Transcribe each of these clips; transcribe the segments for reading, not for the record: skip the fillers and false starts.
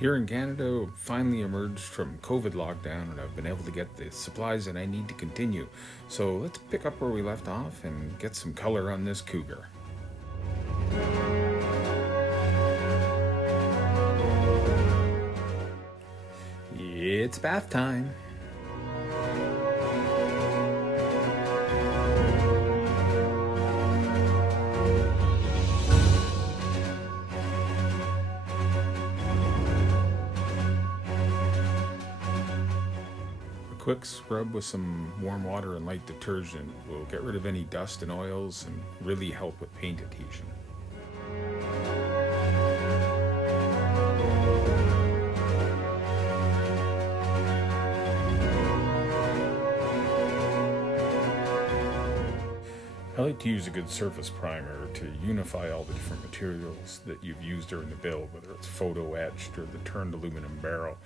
Here in Canada, finally emerged from COVID lockdown and I've been able to get the supplies that I need to continue. So let's pick up where we left off and get some color on this cougar. It's bath time. A quick scrub with some warm water and light detergent will get rid of any dust and oils and really help with paint adhesion. I like to use a good surface primer to unify all the different materials that you've used during the build, whether it's photo etched or the turned aluminum barrel.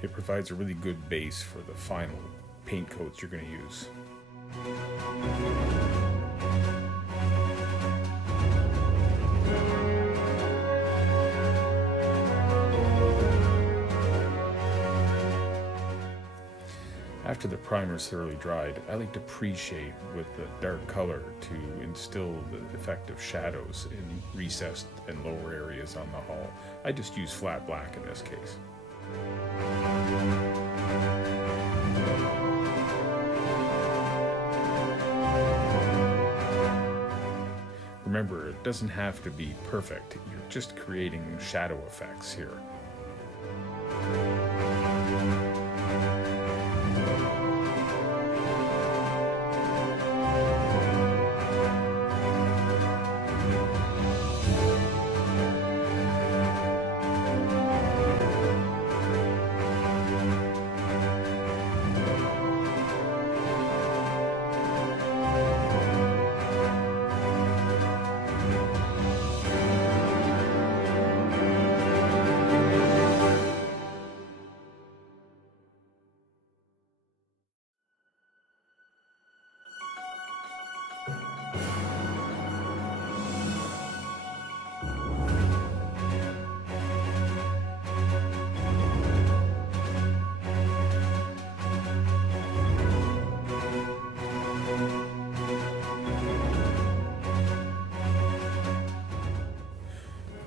It provides a really good base for the final paint coats you're going to use. After the primer is thoroughly dried, I like to pre-shade with the dark color to instill the effect of shadows in recessed and lower areas on the hull. I just use flat black in this case. Remember, it doesn't have to be perfect. You're just creating shadow effects here.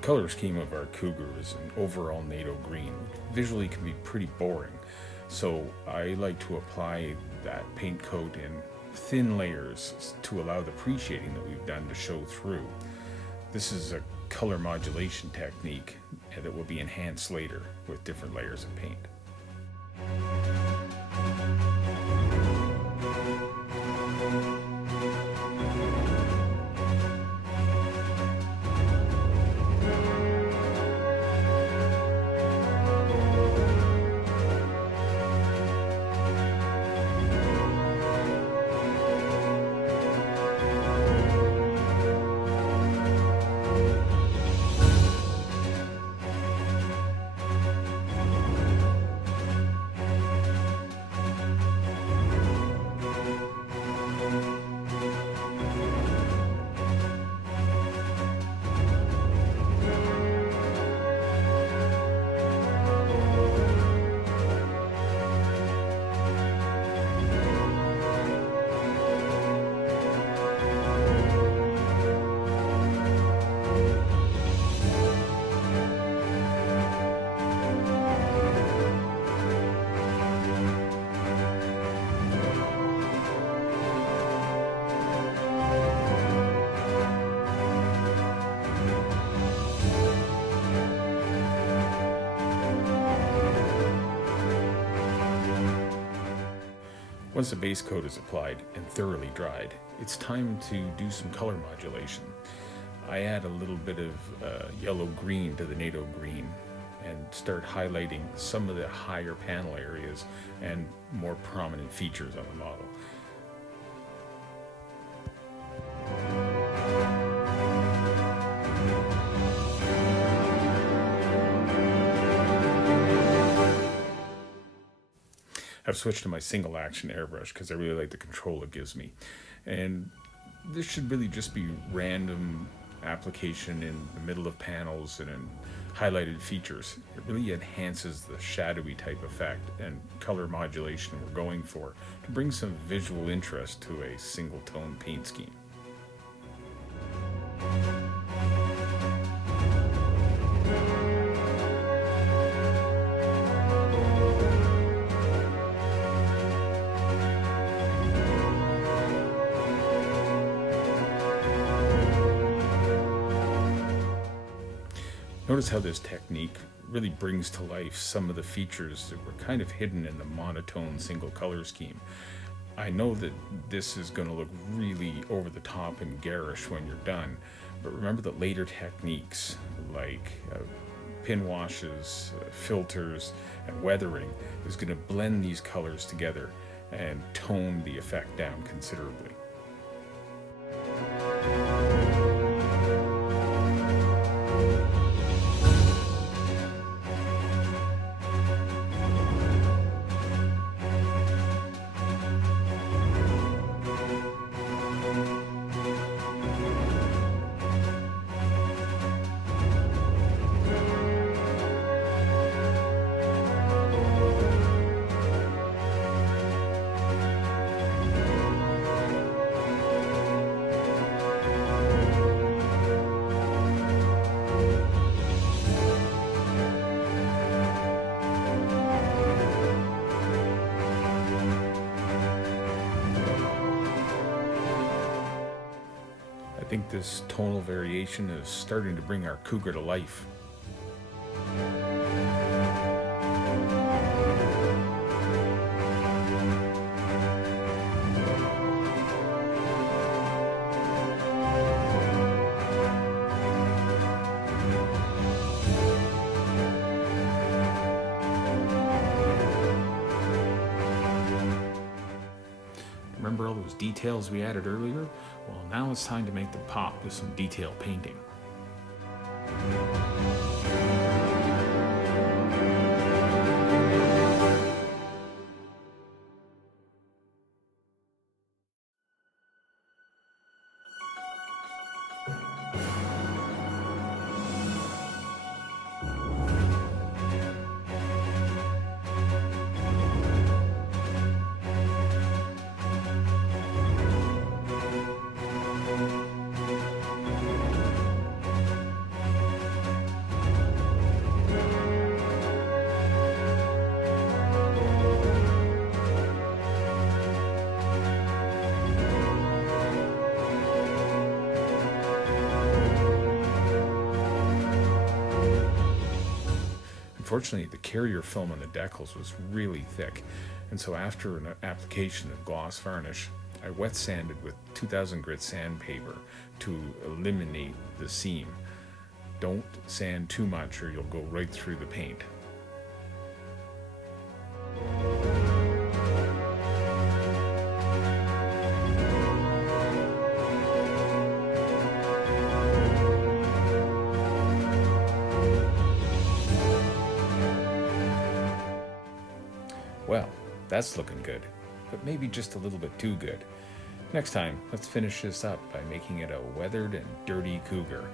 Color scheme of our Cougar is an overall NATO green, which visually can be pretty boring. So I like to apply that paint coat in thin layers to allow the pre-shading that we've done to show through. This is a color modulation technique that will be enhanced later with different layers of paint. Once the base coat is applied and thoroughly dried, it's time to do some color modulation. I add a little bit of yellow-green to the NATO green and start highlighting some of the higher panel areas and more prominent features on the model. I've switched to my single action airbrush because I really like the control it gives me. And this should really just be random application in the middle of panels and in highlighted features. It really enhances the shadowy type effect and color modulation we're going for to bring some visual interest to a single tone paint scheme. Notice how this technique really brings to life some of the features that were kind of hidden in the monotone single color scheme. I know that this is going to look really over the top and garish when you're done, but remember that later techniques like pin washes, filters, and weathering is going to blend these colors together and tone the effect down considerably. I think this tonal variation is starting to bring our Cougar to life. Remember all those details we added earlier? Well, now it's time to make them pop with some detail painting. Unfortunately, the carrier film on the decals was really thick, and so after an application of gloss varnish, I wet sanded with 2000 grit sandpaper to eliminate the seam. Don't sand too much or you'll go right through the paint. Well, that's looking good, but maybe just a little bit too good. Next time, let's finish this up by making it a weathered and dirty Cougar.